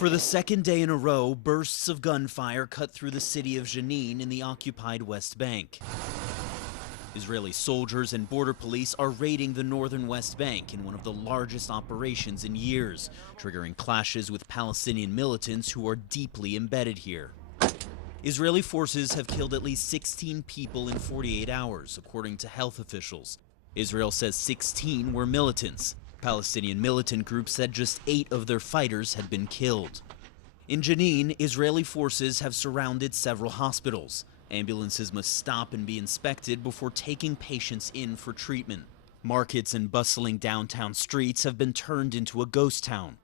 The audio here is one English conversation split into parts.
For the second day in a row, bursts of gunfire cut through the city of Jenin in the occupied West Bank. Israeli soldiers and border police are raiding the northern West Bank in one of the largest operations in years, triggering clashes with Palestinian militants who are deeply embedded here. Israeli forces have killed at least 16 people in 48 hours, according to health officials. Israel says 16 were militants. Palestinian militant groups said just 8 of their fighters had been killed. In Jenin, Israeli forces have surrounded several hospitals. Ambulances must stop and be inspected before taking patients in for treatment. Markets and bustling downtown streets have been turned into a ghost town,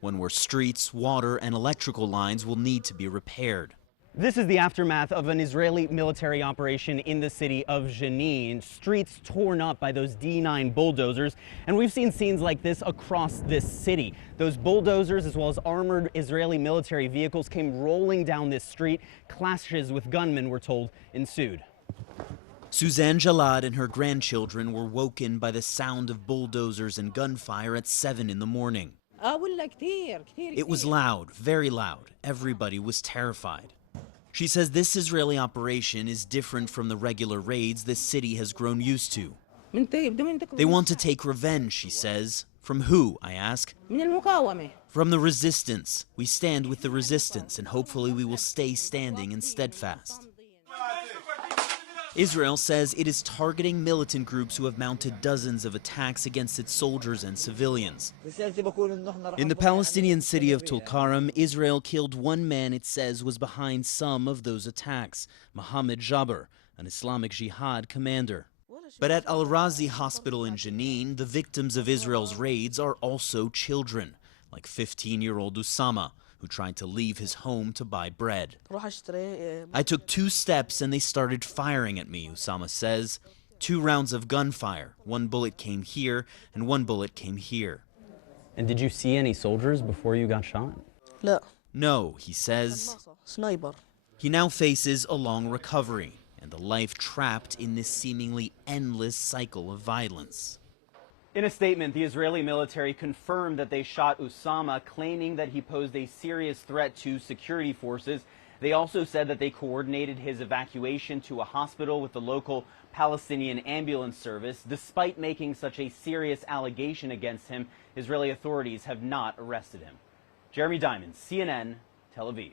one where streets, water, and electrical lines will need to be repaired. This is the aftermath of an Israeli military operation in the city of Jenin. Streets torn up by those D9 bulldozers, and we've seen scenes like this across this city. Those bulldozers, as well as armored Israeli military vehicles, came rolling down this street. Clashes with gunmen, we're told, ensued. Suzanne Jalad and her grandchildren were woken by the sound of bulldozers and gunfire at 7 in the morning. It was loud, very loud. Everybody was terrified. She says this Israeli operation is different from the regular raids the city has grown used to. They want to take revenge, she says. From who, I ask? From the resistance. We stand with the resistance, and hopefully we will stay standing and steadfast. Israel says it is targeting militant groups who have mounted dozens of attacks against its soldiers and civilians. In the Palestinian city of Tulkarem, Israel killed one man it says was behind some of those attacks, Mohammed Jabr, an Islamic Jihad commander. But at Al-Razi Hospital in Jenin, the victims of Israel's raids are also children, like 15-year-old Usama, who tried to leave his home to buy bread. I took 2 steps and they started firing at me, Usama says. 2 rounds of gunfire. 1 bullet came here and 1 bullet came here. And did you see any soldiers before you got shot? No, he says. He now faces a long recovery and a life trapped in this seemingly endless cycle of violence. In a statement, the Israeli military confirmed that they shot Usama, claiming that he posed a serious threat to security forces. They also said that they coordinated his evacuation to a hospital with the local Palestinian ambulance service. Despite making such a serious allegation against him, Israeli authorities have not arrested him. Jeremy Diamond, CNN, Tel Aviv.